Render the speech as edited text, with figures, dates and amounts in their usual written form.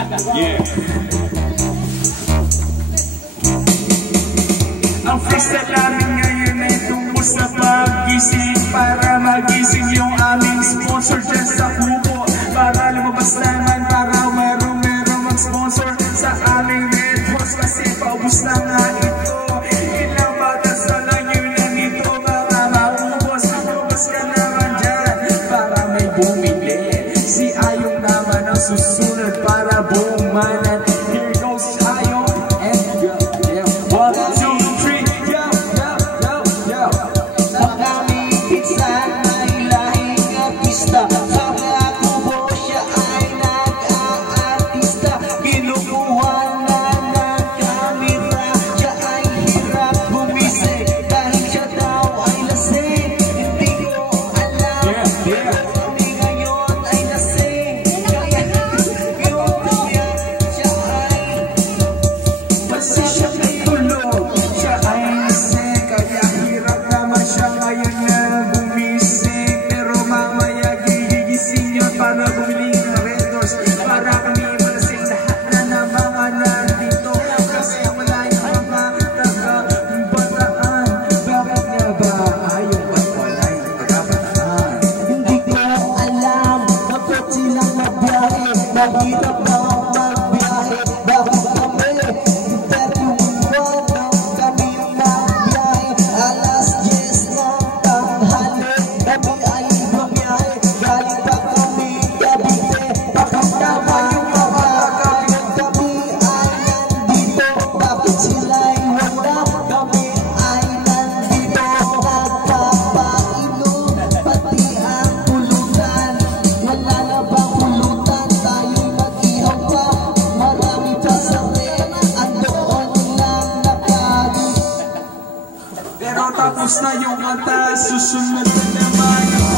Yeah. Ang freestyle namin ngayon ay tungkol sa pag-gising para magising yung aming sponsor dyan sa kubo. Para lumabas naman, para merong mag-sponsor sa aming red horse kasi paubos na nga ito. Ilang batasan lang yun lang ito para maubos. Lumabas ka naman dyan para may bumili. Si Ayong naman ang susunod para bumanan. Here goes Ayong and go. Yeah. 1, 2, 3. Yo, yo, yo, yo. Ang aming pizza ay lahing artista. Sa mga kubo siya ay nag-aartista. Kinukuha na ng kamera. Siya ay hirap bumisik dahil siya daw ay lasing. Hindi ko alam. Yeah. Kami ngayon ay lasing. Kaya kinuha niya siya ay Kasi siya may tulog, siya ay lasing. Kaya hirap naman siya ngayon na gumising. Pero mamaya gigising yun para bumili ng red doors. Para kami malasing lahat na ng mga nandito. Kasi wala yung mga taga-bataan. Bakit nga ba ayaw ba't wala yung taga-bataan? hindi ko alam. Dapat silang magbiyahe. Mahirap na magbiyahe. Bakit kami? Interviewan kami magbiyahe. Alas 10 ng tanghali. Kami ay bumiyahe. Galing pa kami Cavite. Bakit naman yung mga kapit? Kami ay nandito. Bakit sila'y wala? Kami ay nandito. Nagpapainom pati ang pulutan. Wala na bang pulutan? Tayo'y mag-ihaw pa. Marami pa sa rin. Andoon lang nakali. Pero tapos na yung kanta, susunod na naman yung